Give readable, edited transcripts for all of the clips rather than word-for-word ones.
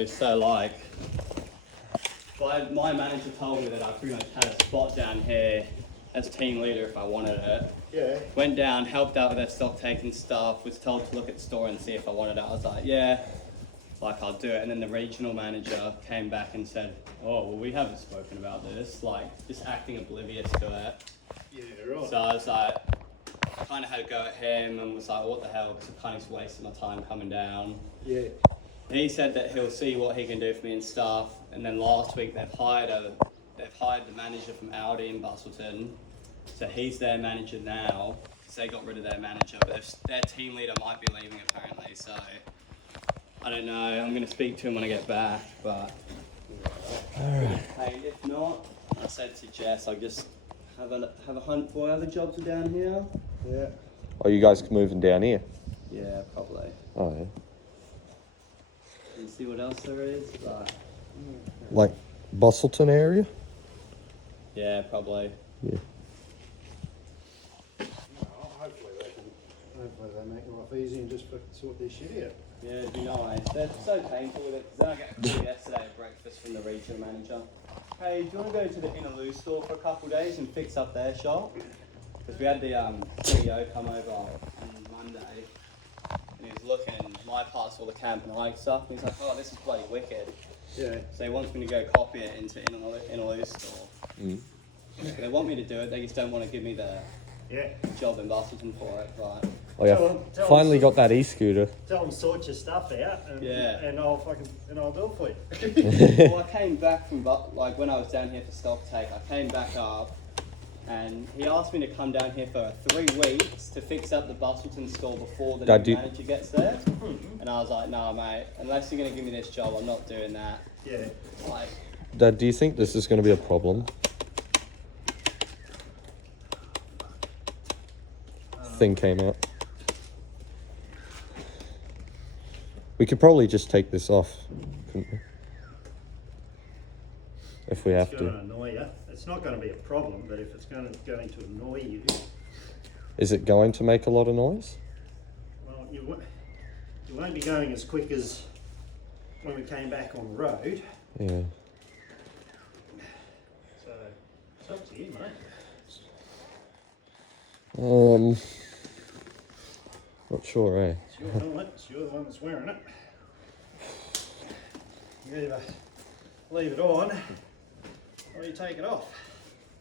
do. So like, my manager told me that I pretty much had a spot down here as team leader if I wanted it. Yeah. Went down, helped out with their stock taking stuff, was told to look at the store and see if I wanted it. I was like, yeah, like I'll do it. And then the regional manager came back and said, oh, well, we haven't spoken about this, like just acting oblivious to it. Yeah, right. So I was like, I kind of had to go at him and was like, what the hell, because I kind of just wasted my time coming down. Yeah. He said that he'll see what he can do for me and stuff. And then last week they've hired the manager from Audi in Bustleton. So he's their manager now, because they got rid of their manager, but their team leader might be leaving apparently, so I don't know. I'm going to speak to him when I get back, but hey, if not, I said to Jess, I'll just have a hunt for other jobs down here. Yeah. Are you guys moving down here? Yeah, probably. Oh, yeah. And see what else there is, but Like Bustleton area? yeah, probably. Yeah. Well, hopefully they make life easy and just sort this shit out. Yeah, it'd be nice. They're so painful with it, because then I get a call yesterday at breakfast from the regional manager. Hey, do you want to go to the Inaloo store for a couple of days and fix up their shop? Because we had the CEO come over on Monday, and he was looking in my parts of all the Camp and Ike stuff, and he's like, oh, this is bloody wicked. Yeah. So he wants me to go copy it into Inaloo store. Mm. They want me to do it, they just don't want to give me the job in Bustleton for it, but Oh, yeah. Tell Finally them- got that e-scooter. Tell them sort your stuff out, and, Yeah. and I'll do it for you. well, I came back from, like, when I was down here for stock take, I came back up, and he asked me to come down here for 3 weeks to fix up the Bustleton store before the Dad, new manager gets there. And I was like, nah, mate, unless you're going to give me this job, I'm not doing that. Yeah. Like, Dad, do you think this is going to be a problem? Thing came out. We could probably just take this off, couldn't we? If we have It's going to. to annoy you. It's not going to be a problem, but if it's going to annoy you, Is it going to make a lot of noise? well, you won't be going as quick as when we came back on the road. Yeah. So it's up to you, mate. Not sure, eh? It's your helmet. It's you're the one that's wearing it. You either leave it on or you take it off.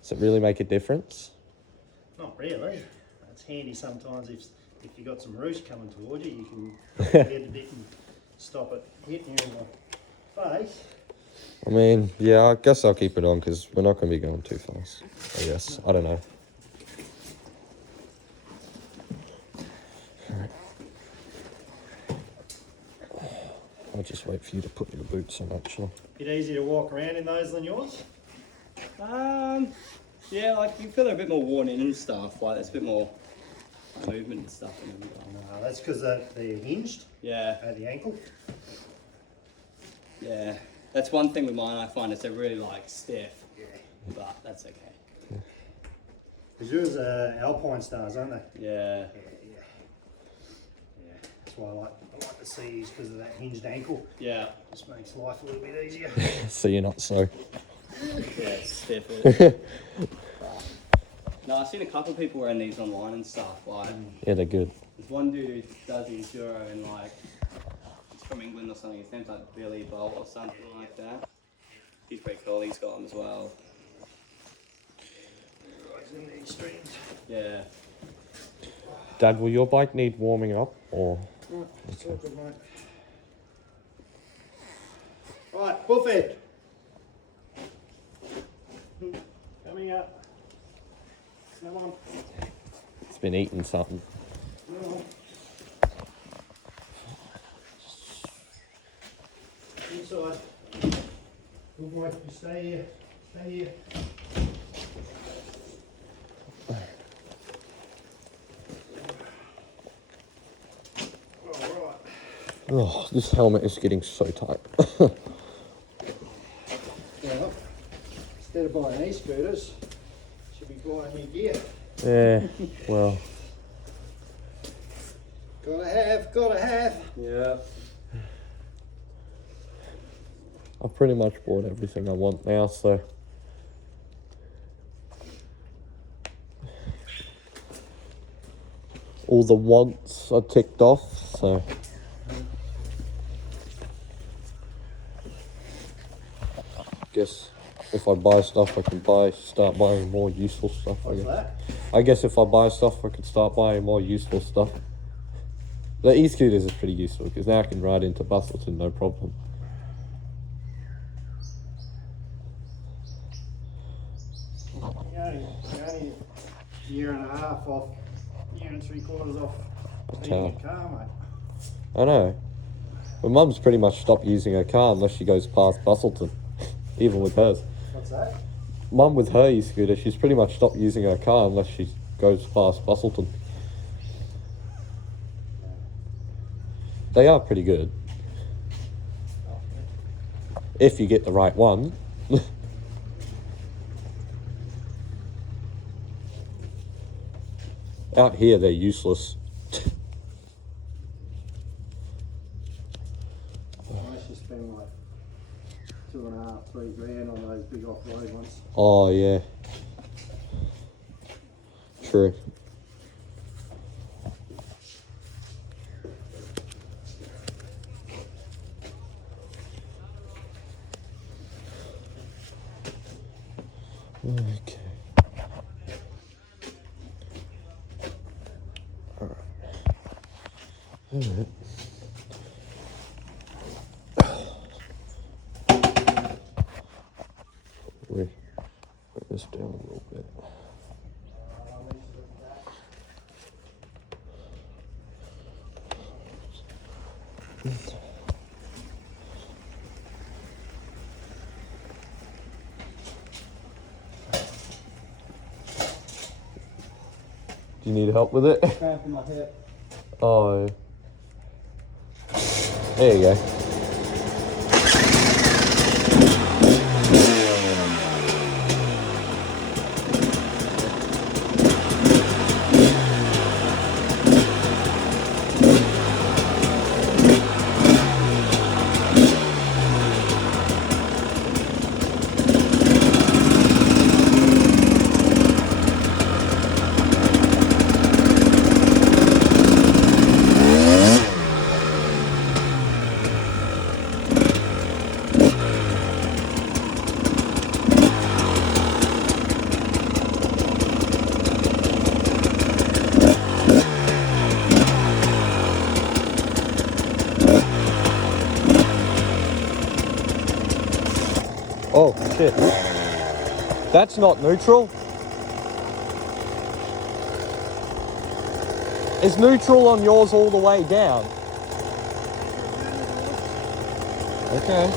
Does it really make a difference? Not really. It's handy sometimes if you got some roost coming towards you, you can head a bit and stop it hitting you in the face. I mean, yeah, I guess I'll keep it on because we're not going to be going too fast. I guess. I don't know. I'll just wait for you to put your boots on, actually. Bit easier to walk around in those than yours? yeah, like, you feel they're a bit more worn in and stuff, like, there's a bit more movement and stuff in them. No, that's because they're hinged Yeah, at the ankle. yeah. That's one thing with mine I find is they're really, like, stiff, Yeah. but that's okay. Because yours are Alpine Stars, aren't they? Yeah. Yeah. That's why I like to see these because of that hinged ankle. Yeah. Just makes life a little bit easier. So you're not slow. Yeah, it's stiff. No, I've seen a couple of people wearing these online and stuff. Like, Yeah, they're good. there's one dude who does enduro and like, he's from England or something. His name's like Billy Bolt or something like that. He's pretty cool. He's got them as well. Rides in the extremes. Yeah. Dad, will your bike need warming up or? Right, it's all good, mate. Right, bullfed. Coming up. Come on. It's been eating something. No. Inside. Good boy, you stay here. Stay here. Alright. Oh, this helmet is getting so tight. Well, instead of buying e-scooters, should be buying new gear. Yeah, well, Gotta have. Yeah. I've pretty much bought everything I want now, so. All the wants are ticked off, so. Guess if I buy stuff, I can start buying more useful stuff. What's that? I guess if I buy stuff, I can start buying more useful stuff. The e-scooters is pretty useful because now I can ride into Bustleton no problem. You're only a year and a half off, year and 3/4 off Okay. your car, mate. I know. But Mum's pretty much stopped using her car unless she goes past Bustleton, even with hers. What's that? Mum with her e-scooter, she's pretty much stopped using her car unless she goes past Bustleton. They are pretty good. If you get the right one. Out here, they're useless. Unless you spend like 2.5, 3 grand on those big off-road ones. Oh, yeah. True. Okay. Alright. Put this down a little bit. Do you need help with it? Cramp in my hip. Oh. There you go. Oh, shit. That's not neutral. Is neutral on yours all the way down? Okay.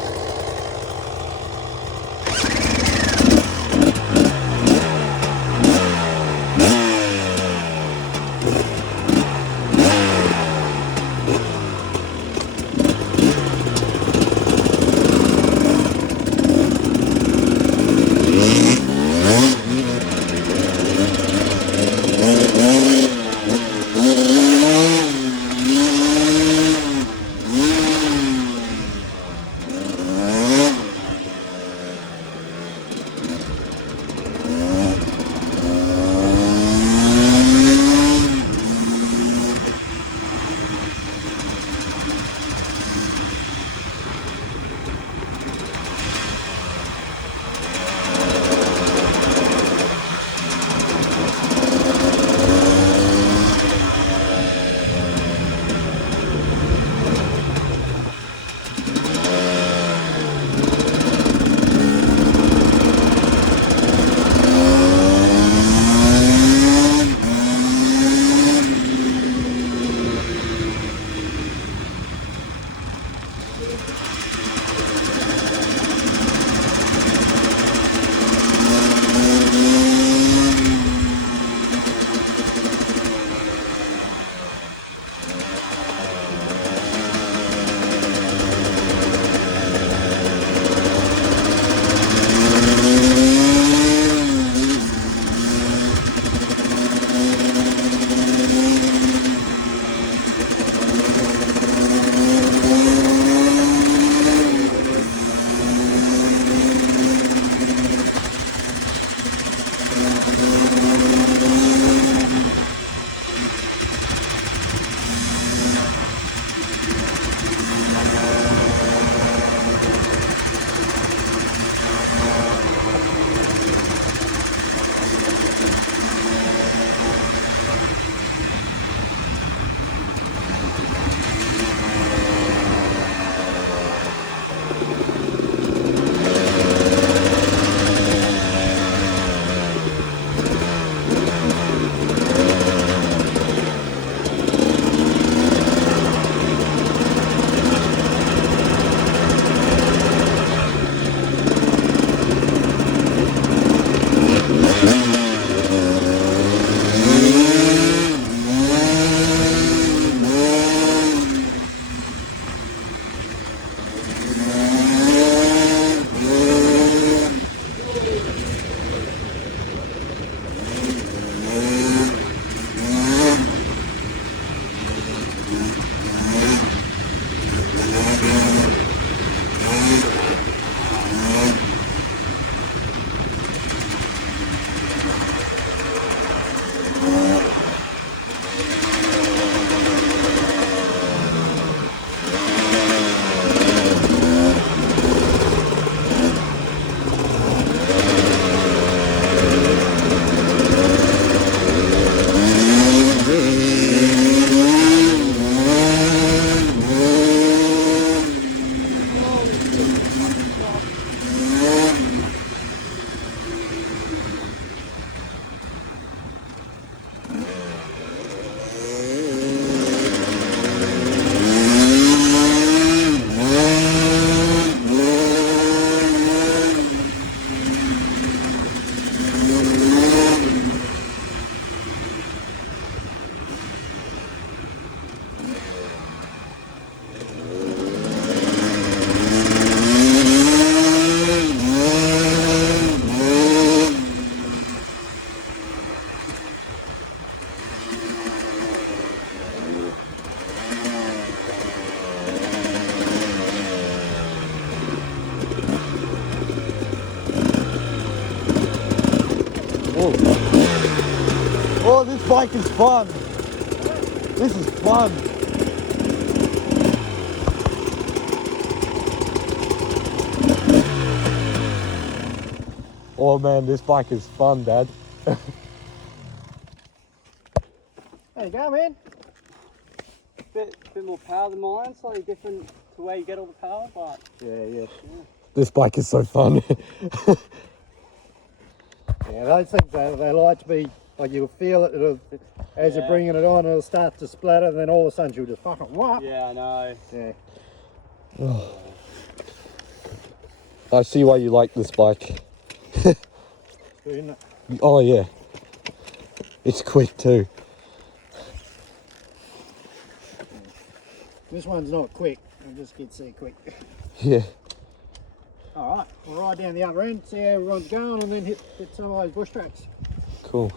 Oh, this bike is fun. This is fun. Oh man, this bike is fun, Dad. There you go, man. Bit more power than mine, slightly different to where you get all the power, but Yeah. This bike is so fun. Yeah, those things, they like to be, like you'll feel it, as you're bringing it on, it'll start to splatter, and then all of a sudden you'll just fucking whop. yeah, I know. Yeah. I see why you like this bike. Isn't it? Oh yeah. It's quick too. This one's not quick, it just gets there quick. Yeah. Alright, we'll ride down the other end, see how everyone's going, and then hit some of those bush tracks. Cool.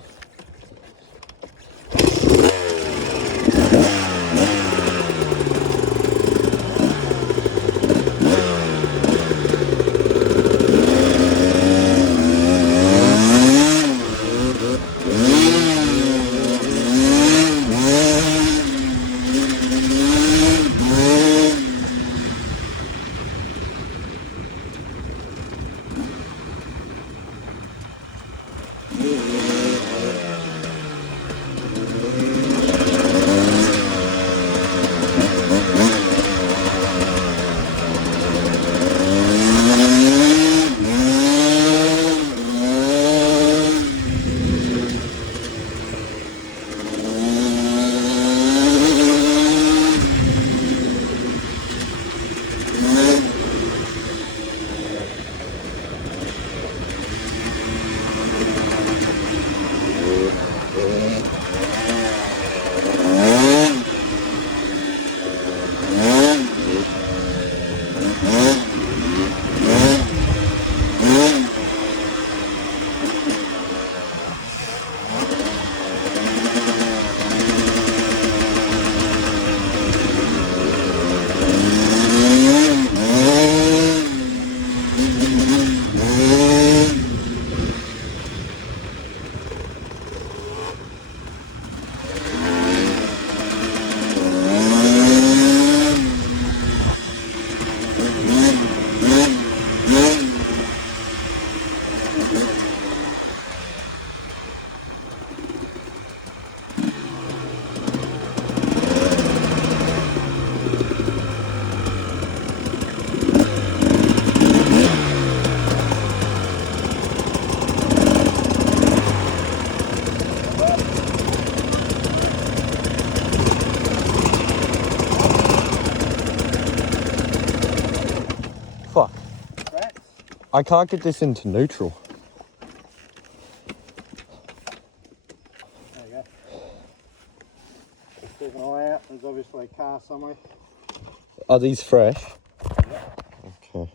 Fuck. Tracks. I can't get this into neutral. There you go. Keep an eye out, there's obviously a car somewhere. Are these fresh? Okay.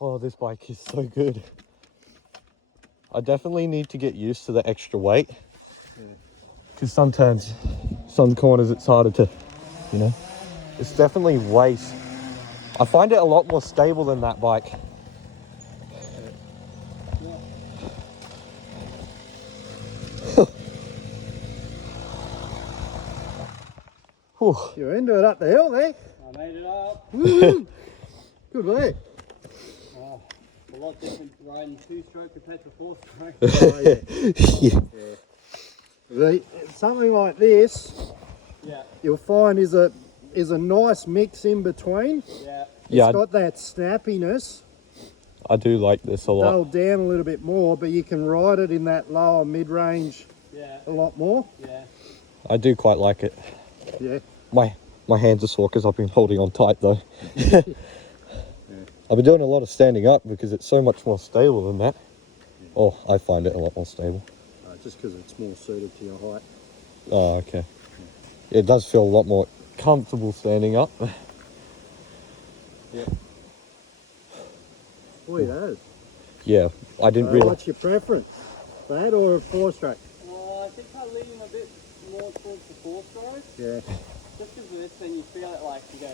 Oh, this bike is so good. I definitely need to get used to the extra weight. Because sometimes, some corners it's harder to, you know. It's definitely weight. I find it a lot more stable than that bike. Whew. You're into it up the hill there. I made it up. Woo! Good work. Oh, a lot different riding 2-stroke compared to 4-stroke. Oh, yeah. Yeah. Something like this, Yeah, you'll find is a nice mix in between. yeah, Yeah, It's got that snappiness, I do like this a lot. dulled down a little bit more, but you can ride it in that lower mid-range yeah, a lot more. yeah. I do quite like it. Yeah. My hands are sore because I've been holding on tight though. I've been doing a lot of standing up because it's so much more stable than that. Oh, I find it a lot more stable. Just because it's more suited to your height. Oh, okay. It does feel a lot more comfortable standing up. Boy, that is. Yeah, I didn't realize. What's your preference? That or a 4-stroke? Well, I think I lean a bit more towards the 4-stroke. Yeah. Just because this, then you feel it like you go,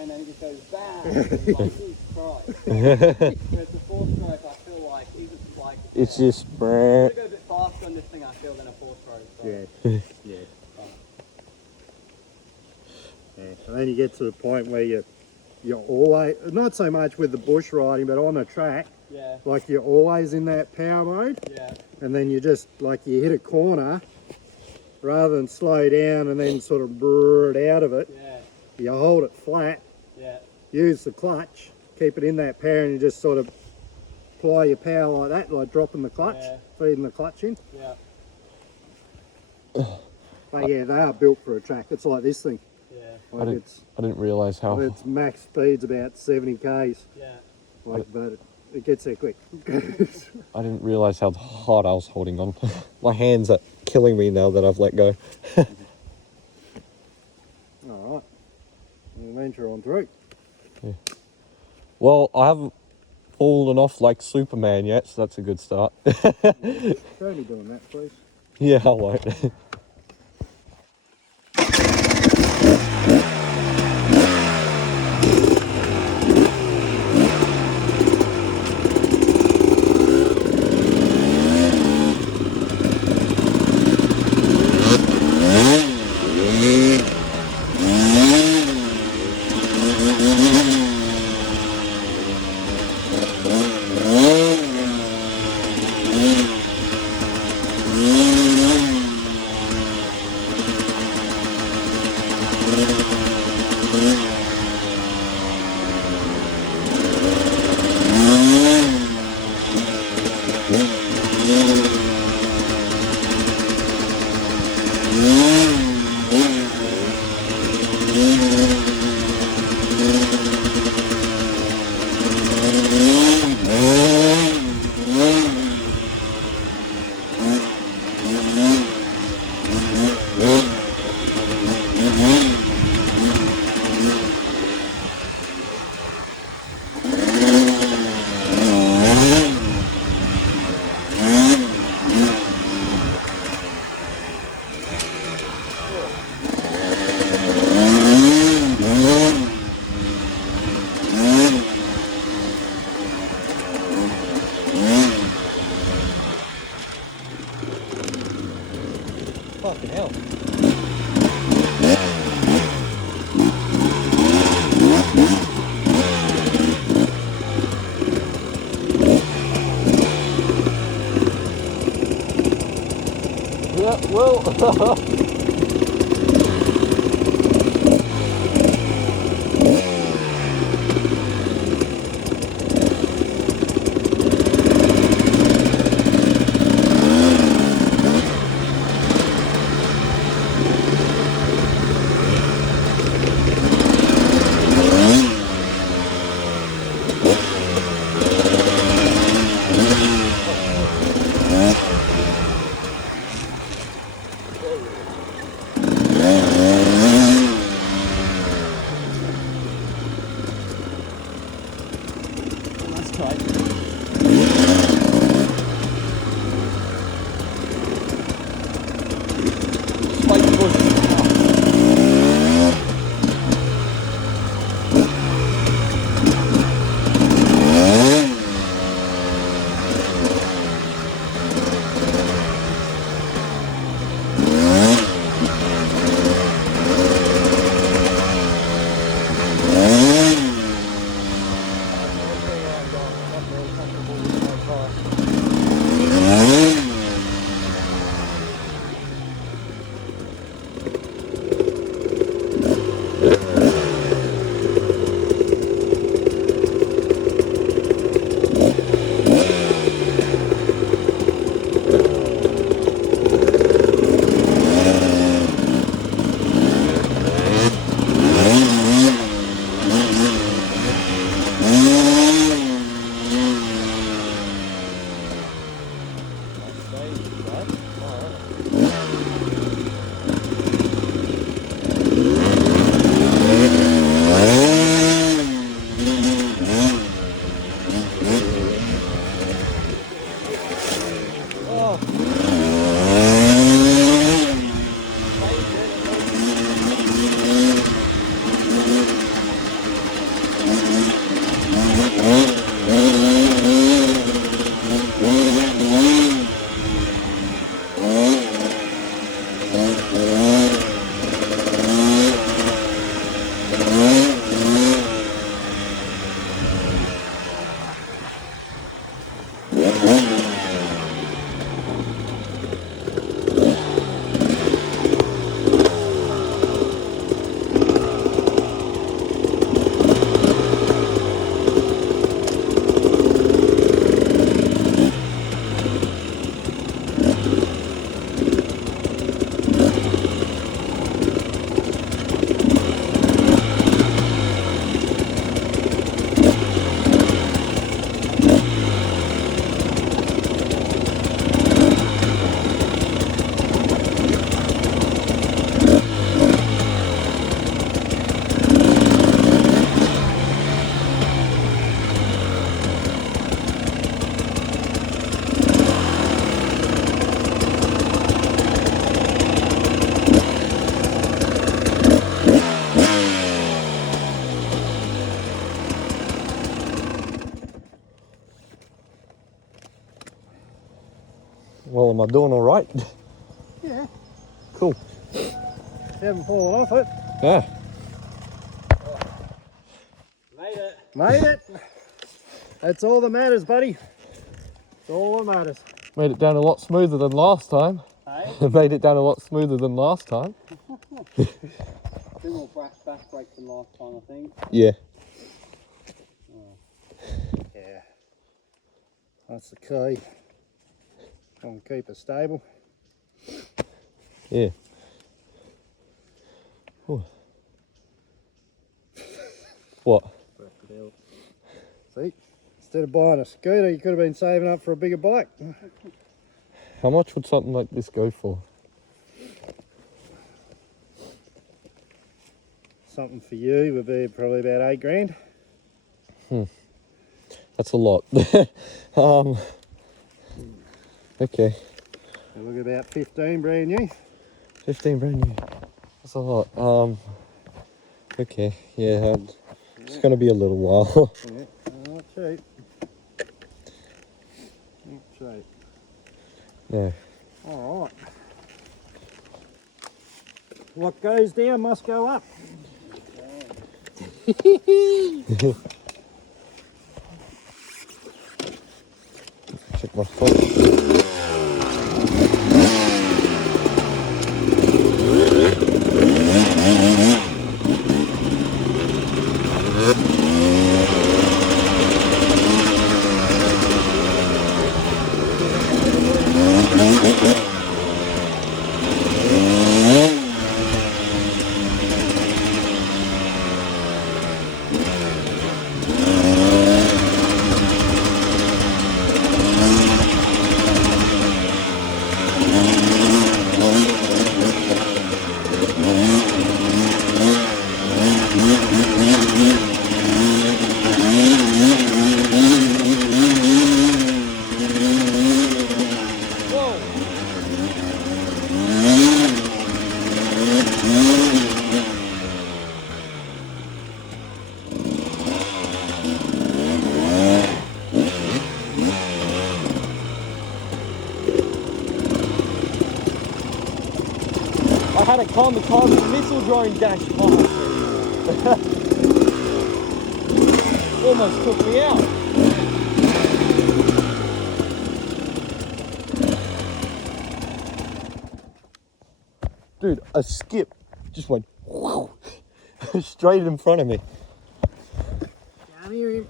and then it just goes bang. And like, Jesus Christ. Whereas the 4-stroke, I feel like even like It's just. I'm gonna go a bit faster on this thing. I feel than a 4-stroke. So. Yeah. Yeah. Yeah. And then you get to the point where you're always, not so much with the bush riding, but on a track, Yeah. like you're always in that power mode, Yeah. and then you just, like you hit a corner, rather than slow down and then sort of brrr it out of it, Yeah. you hold it flat, Yeah. use the clutch, keep it in that power, and you just sort of apply your power like that, like dropping the clutch, Yeah. feeding the clutch in. Yeah. But yeah, they are built for a track. It's like this thing. Yeah. Like I didn't realize how. its max speed's about 70 k's. Yeah. Like, but it gets there quick. I didn't realize how hard I was holding on. My hands are killing me now that I've let go. All right, we'll venture on through. Well, I haven't fallen off like Superman yet, so that's a good start. Show me doing that, please. Yeah, I won't. Fucking hell. Yeah, well. That's tight. Spiky bush. Well, am I doing all right? Yeah. Cool. You haven't fallen off it. Yeah. Made it. Made it. That's all that matters, buddy. That's all that matters. Made it down a lot smoother than last time. Hey? Made it down a lot smoother than last time. 2 more back breaks in lifetime, I think. Yeah. Yeah. That's the key. I can keep it stable. Yeah. Ooh. What? See? Instead of buying a scooter, you could have been saving up for a bigger bike. How much would something like this go for? Something for you would be probably about 8 grand. That's a lot. Okay. And look at about 15 brand new. 15 brand new. That's a lot. Okay. Yeah. It's gonna be a little while. Yeah, not cheap. Not cheap. No. All right. What goes down must go up. Check my foot. I had a kamikaze missile drone dash past. Almost took me out. Dude, a skip just went whoa, straight in front of me. Can't hear him.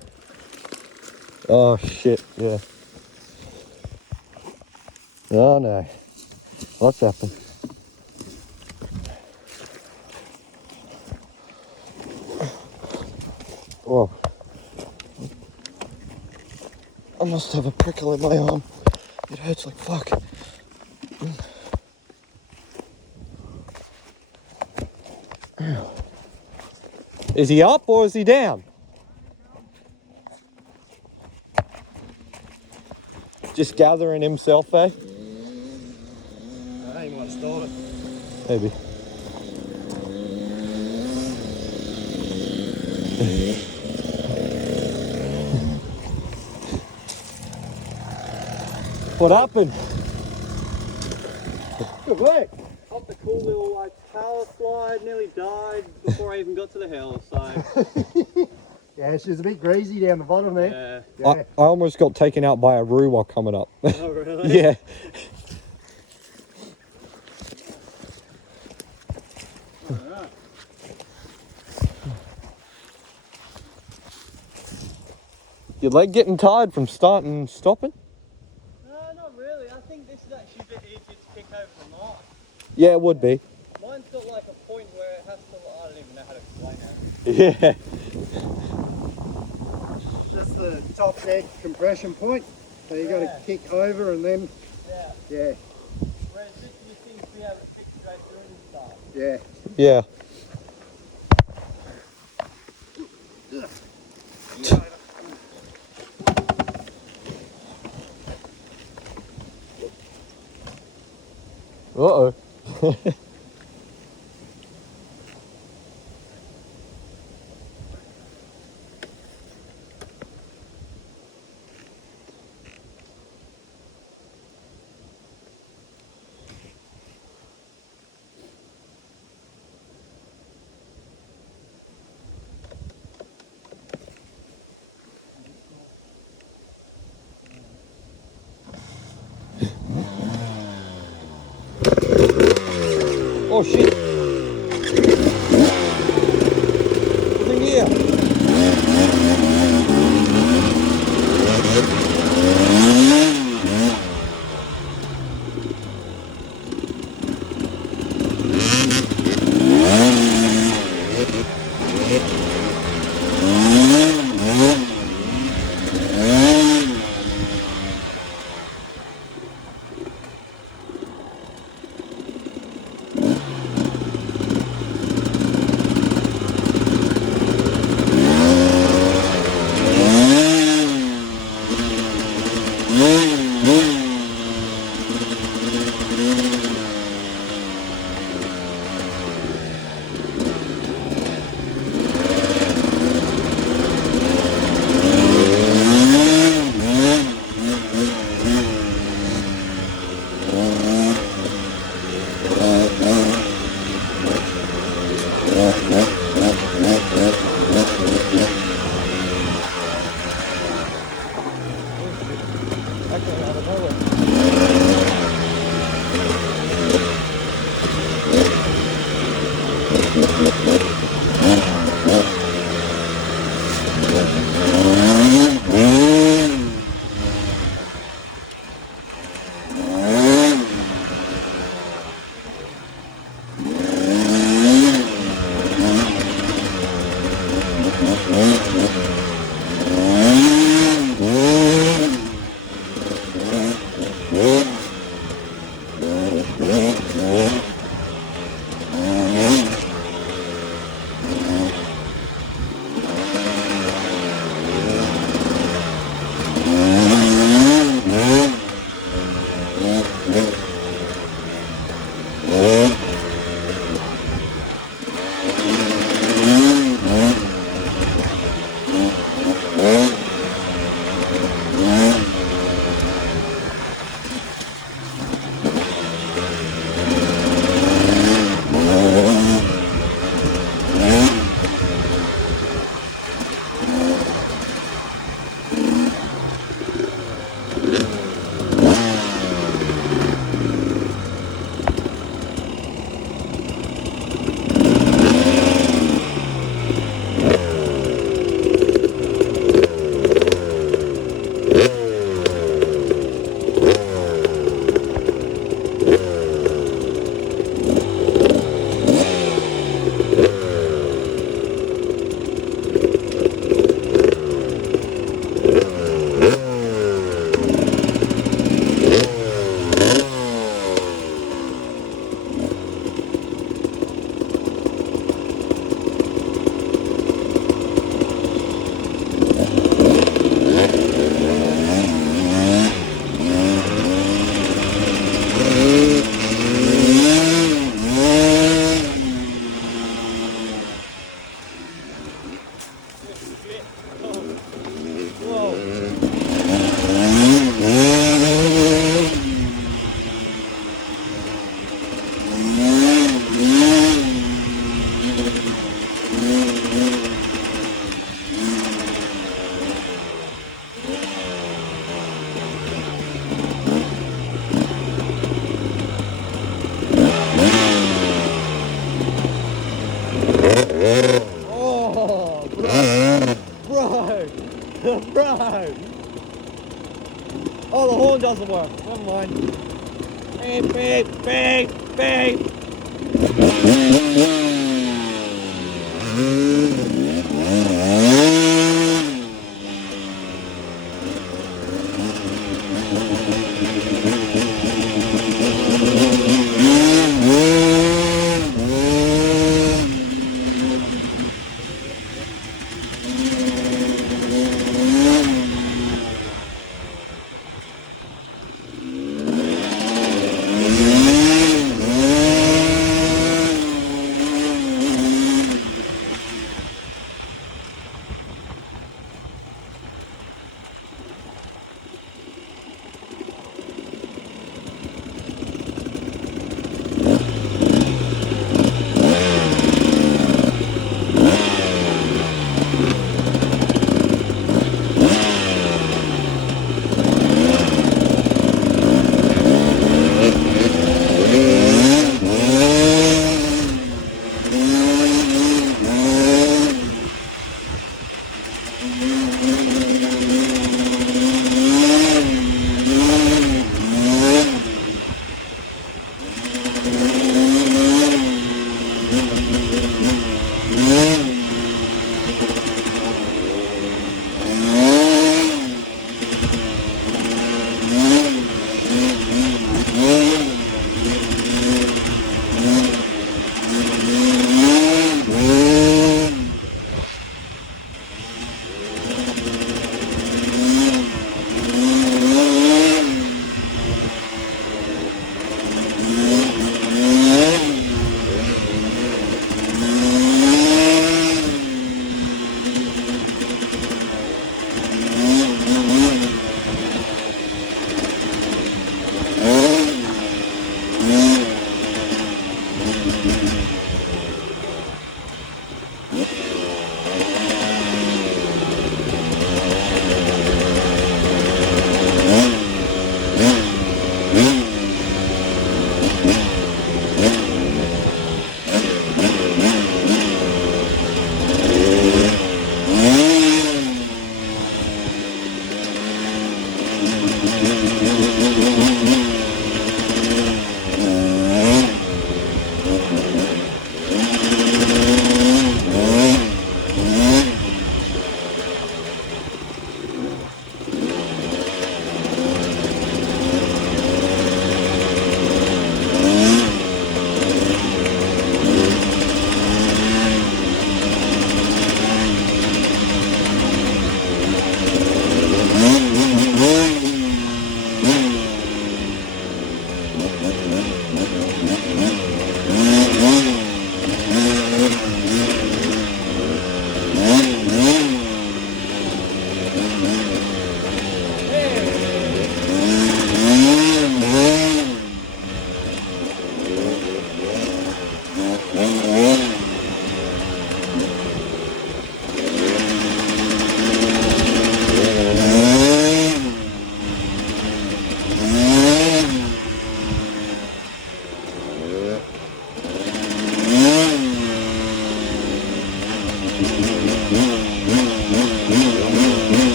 Oh shit, yeah. Oh no. What's happened? Whoa. I must have a prickle in my arm. It hurts like fuck. Is he up or is he down? Just gathering himself, eh? I think he might have stalled it. Maybe. What happened? Good work. Off the cool little like power slide, nearly died before I even got to the hill. So Yeah, she was a bit greasy down the bottom there. yeah. I almost got taken out by a roo while coming up. Oh really? Yeah. Alright. Your leg getting tired from starting and stopping? No, not really. I think this is actually a bit easier to kick over than mine. Yeah, it would be. Mine's got like a point where it has to. I don't even know how to explain it. Yeah. That's the top deck compression point. So you got to kick over and then, Yeah. yeah, Whereas this you seem to be able to kick straight through and stuff. yeah. Yeah. Uh-oh. Oh shit. Bro! Oh, the horn doesn't work. Never mind. Beep, beep, beep, beep.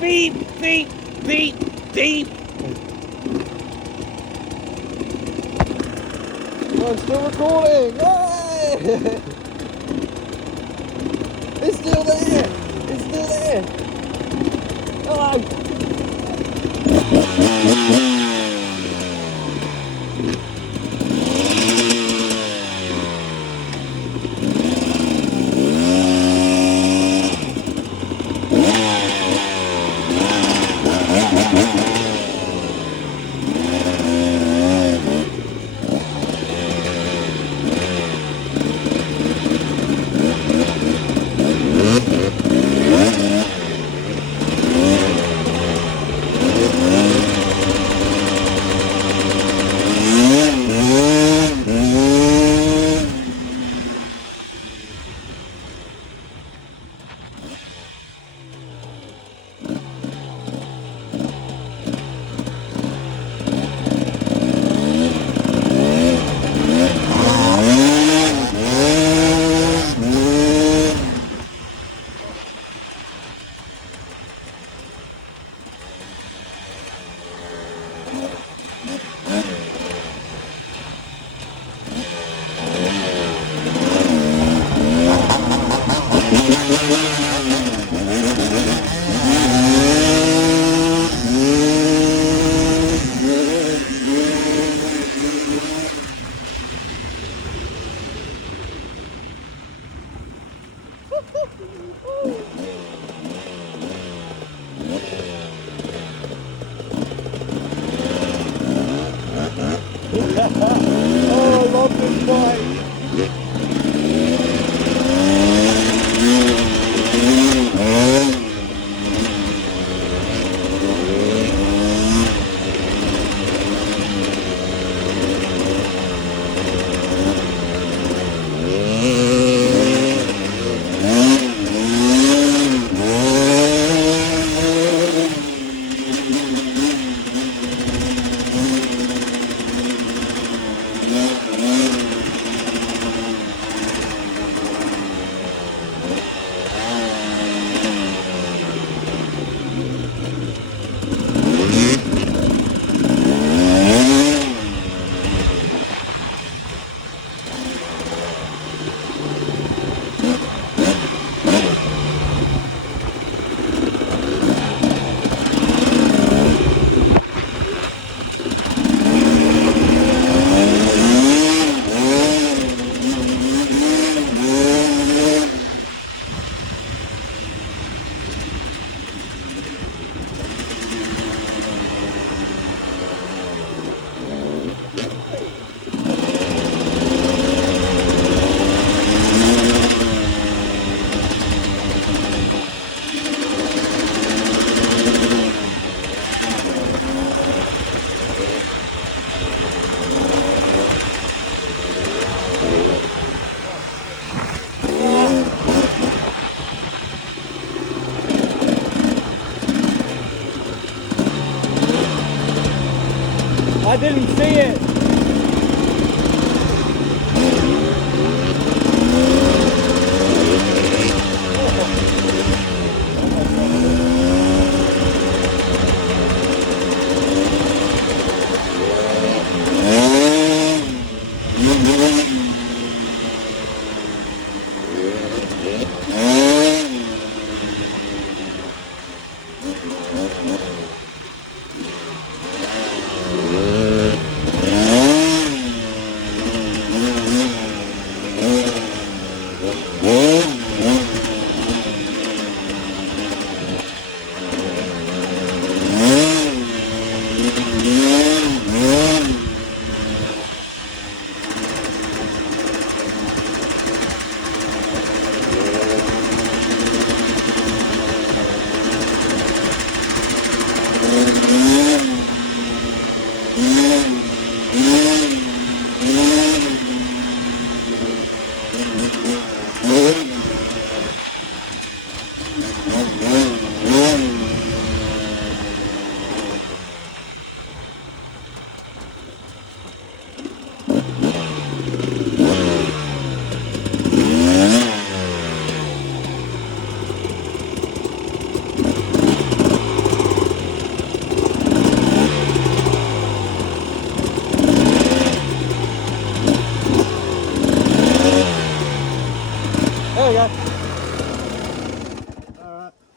Beep, beep, beep, beep. I'm still recording. Yay! It's still there. It's still there. Hello. Oh, I love this bike. I didn't see it.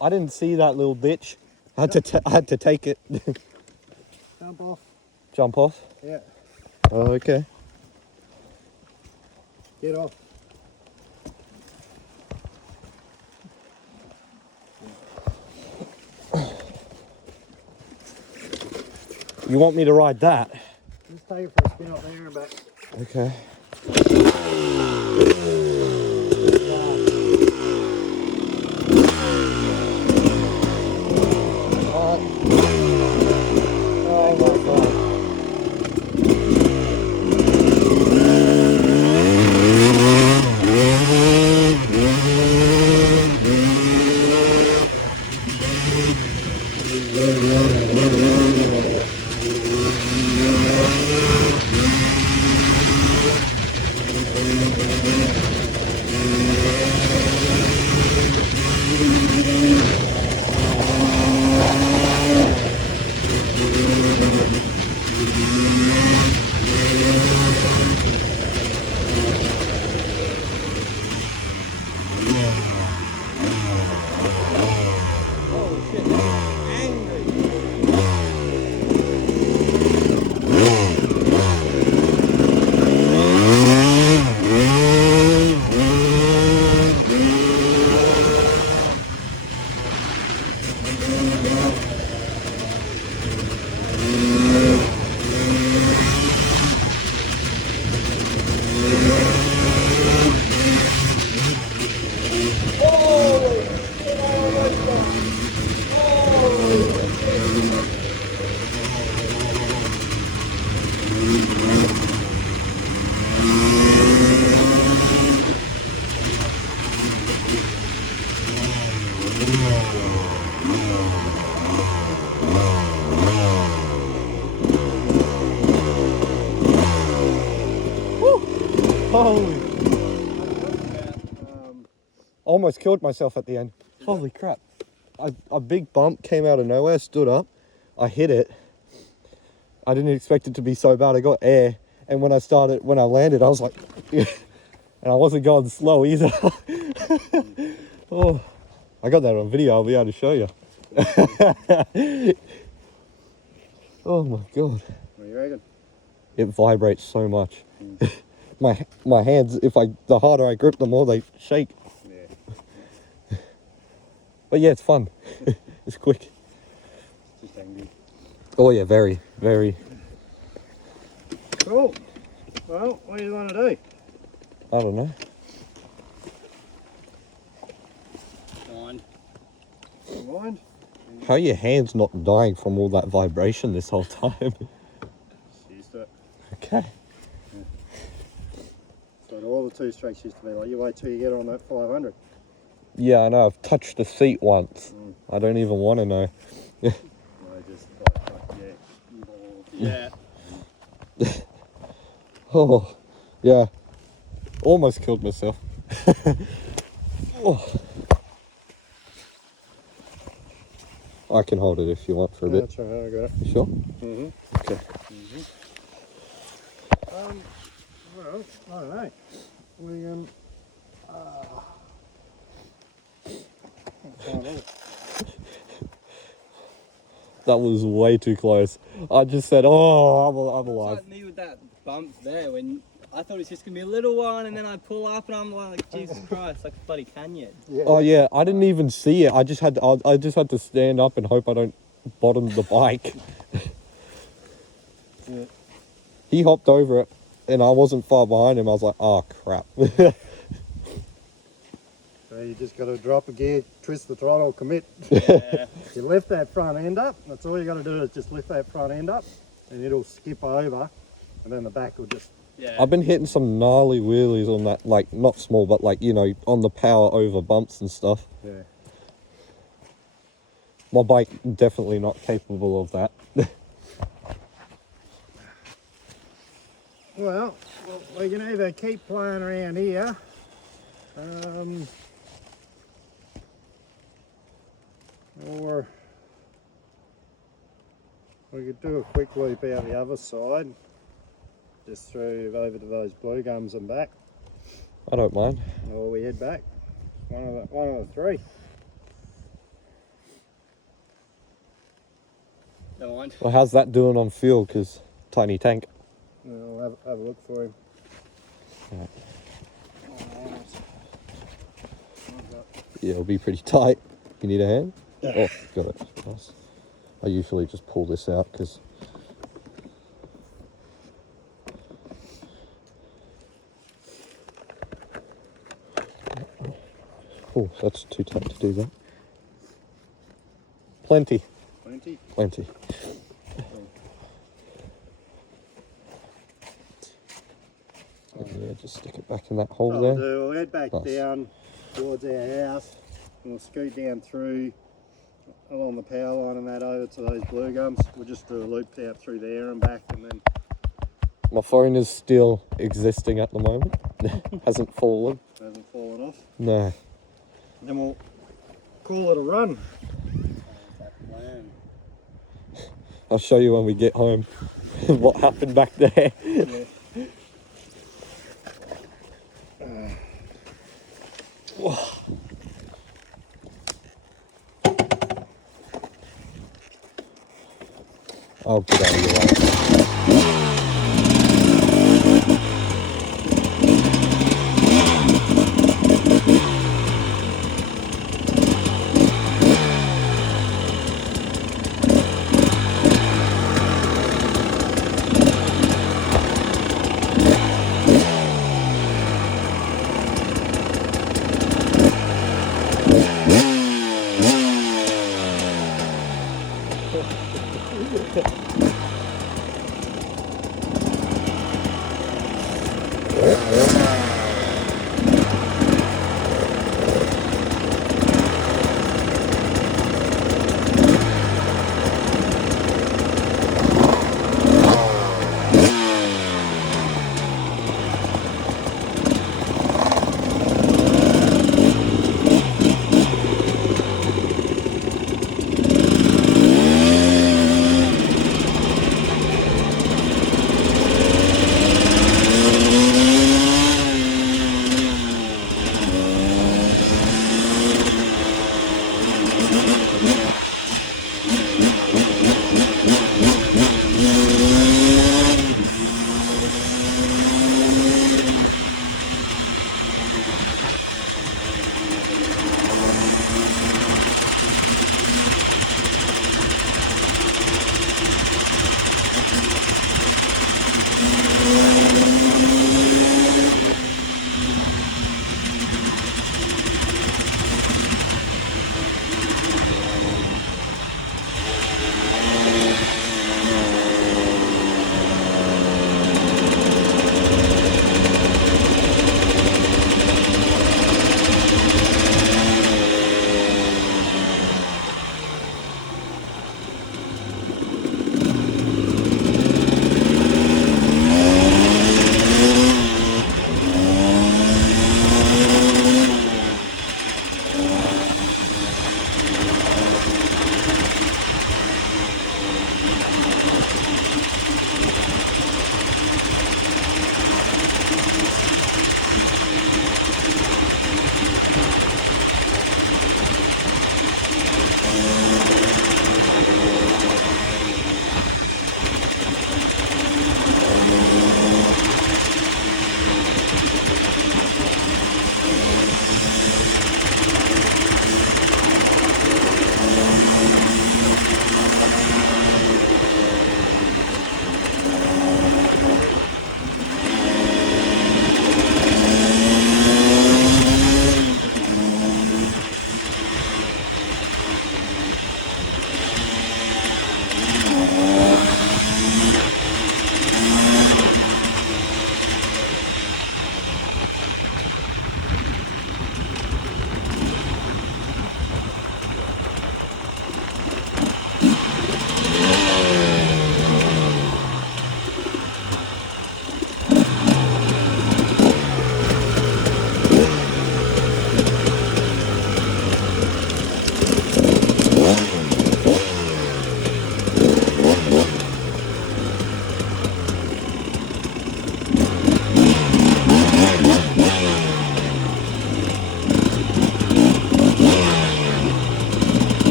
I didn't see that little bitch. I had to take it. Jump off. Jump off? Yeah. Oh, okay. Get off. You want me to ride that? Just take it for a spin up there and back. Okay. Oh my God. Holy. Um, Almost killed myself at the end. Holy crap. A big bump came out of nowhere, stood up. I hit it. I didn't expect it to be so bad. I got air. And when I landed, I was like, and I wasn't going slow either. Oh, I got that on video. I'll be able to show you. Oh my God. what do you reckon? It vibrates so much. My hands, the harder I grip, the more they shake. Yeah. But yeah, it's fun. It's quick. Just angry. Oh yeah, very, very. Cool. Well, what do you want to do? I don't know. Fine. Mind? How are your hands not dying from all that vibration this whole time? Just used to it. Okay. So all the two strokes used to be like, you wait till you get on that 500. Yeah, I know. I've touched the seat once. I don't even want to know. I just like, yeah. Yeah. Oh, yeah. Almost killed myself. Oh. I can hold it if you want for a bit. That's right, I got it. You sure? Mm-hmm. Okay. Well, I don't know. We That was way too close. I just said, oh, I'm It's alive. like me with that bump there when I thought it's just gonna be a little one, and then I pull up and I'm like, Jesus Christ, like a bloody canyon. yeah. Oh yeah, I didn't even see it. I just had to stand up and hope I don't bottom the bike. Yeah. He hopped over it, and I wasn't far behind him. I was like, oh crap. So you just got to drop a gear, twist the throttle, commit. Yeah. You lift that front end up. That's all you got to do is just lift that front end up, and it'll skip over, and then the back will just. Yeah. I've been hitting some gnarly wheelies on that, like not small, but like on the power over bumps and stuff. Yeah. My bike definitely not capable of that. Well, we can either keep playing around here. Or we could do a quick loop out the other side, just through over to those blue gums and back, I don't mind. or we head back. One of the three. Don't mind. Well, how's that doing on fuel? Because tiny tank. We'll have a look for him. Right. Yeah, it'll be pretty tight. You need a hand? Oh, got it. Nice. I usually just pull this out because oh, that's too tight to do that. Plenty. 20. Plenty. Yeah, just stick it back in that hole there. We'll head back Nice. down towards our house, and we'll scoot down through along the power line and that over to those blue gums. We'll just do a loop out through there and back, and then My phone is still existing at the moment. Hasn't fallen. hasn't fallen off. No. Then we'll call it a run. I'll show you when we get home what happened back there. Yeah. I'll get out of your way.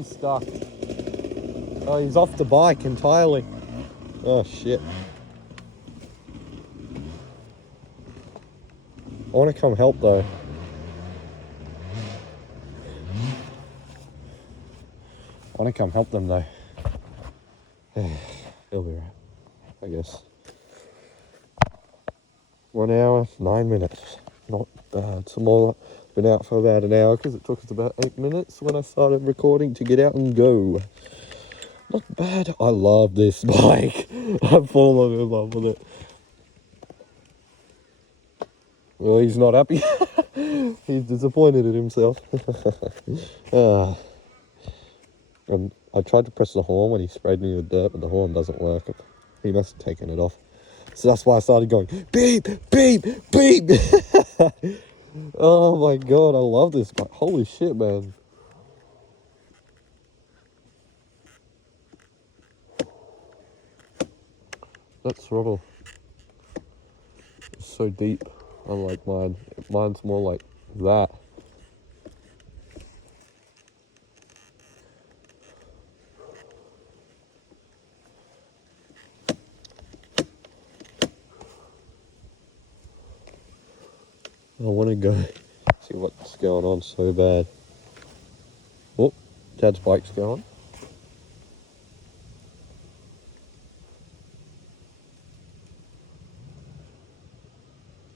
he's stuck. Oh, he's off the bike entirely. Oh, shit. I want to come help, though. I want to come help them, though. He'll be right, I guess. 1 hour, 9 minutes. Not bad. Been out for about an hour because it took us about 8 minutes when I started recording to get out and go. Not bad. I love this bike. I've fallen in love with it. Well, he's not happy. He's disappointed in himself. And I tried to press the horn when he sprayed me with dirt, but the horn doesn't work. He must have taken it off. So that's why I started going, beep, beep, beep. Oh my God, I love this bike. Holy shit, man. That throttle is so deep, unlike mine. Mine's more like that. I want to go see what's going on so bad. Oh, Dad's bike's going.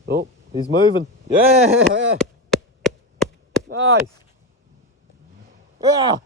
Oh, he's moving. Yeah! Nice! Ah!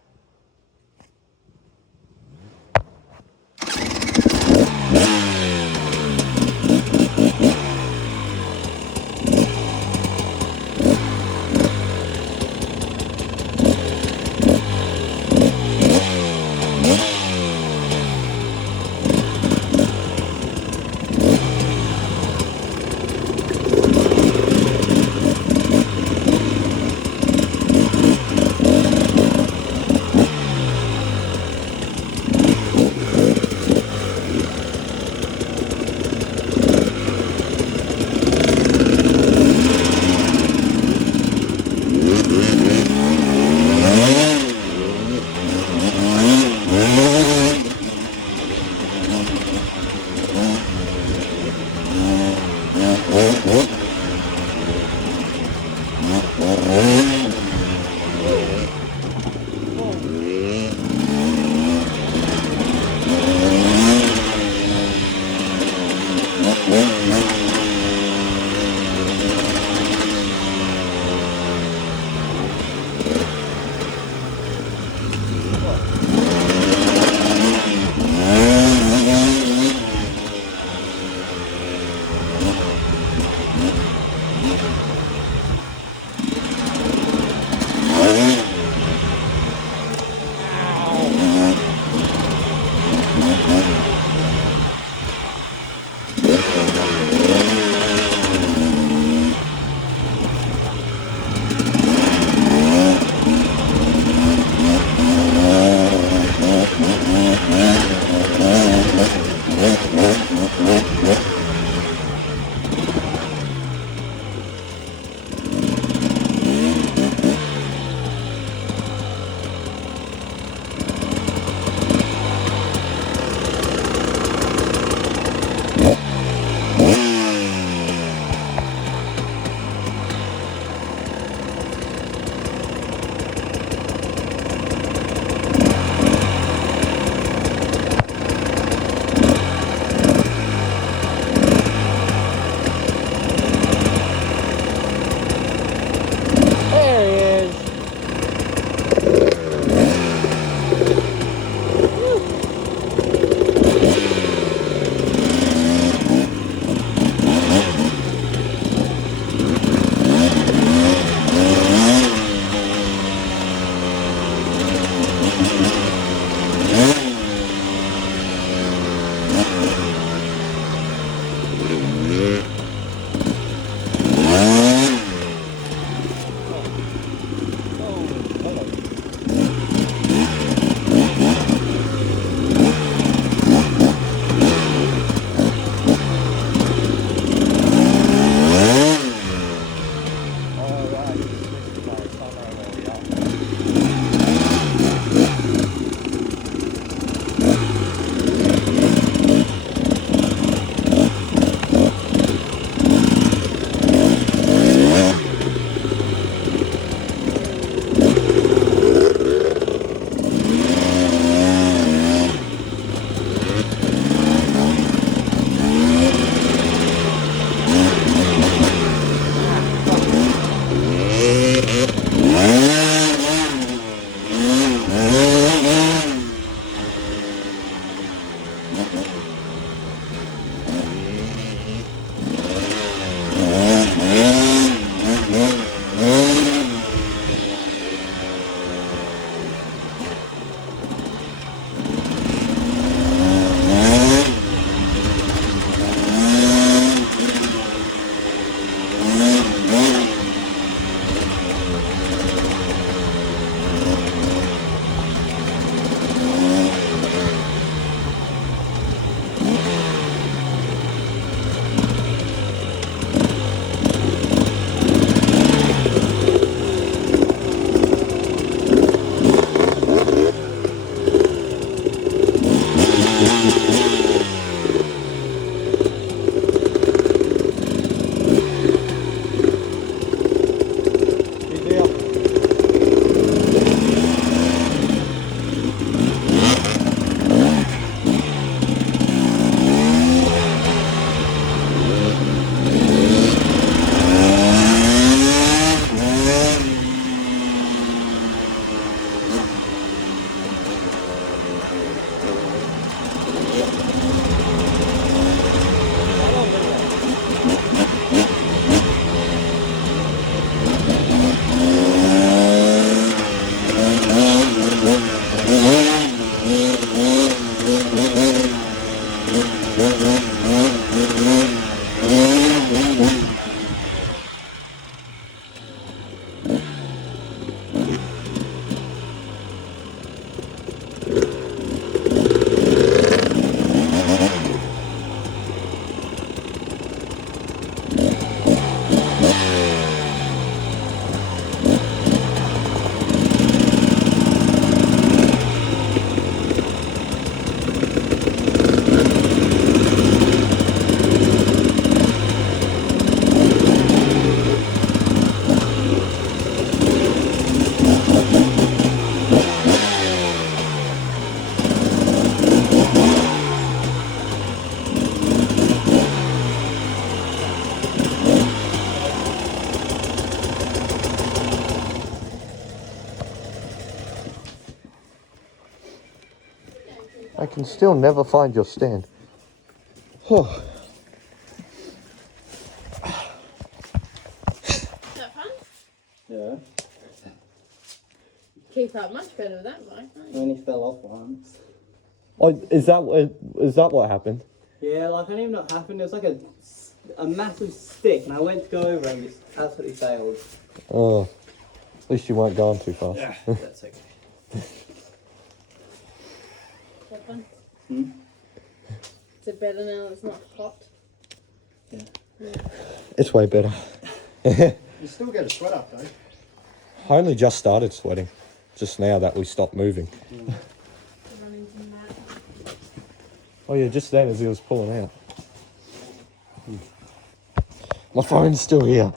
can still never find your stand. Oh, Is that fun? Yeah. Keep up much better with that bike, don't I you? only fell off once. oh is that what happened? Yeah, like I don't even know what happened. It was like a massive stick, and I went to go over and just absolutely failed. Oh, at least you weren't going too fast. Yeah, that's okay. Is that fun? Hmm? Is it better now that it's not hot? Yeah. It's way better. You still get a sweat up though. I only just started sweating, just now that we stopped moving. Running from that. Oh yeah, just then as he was pulling out. My phone's still here.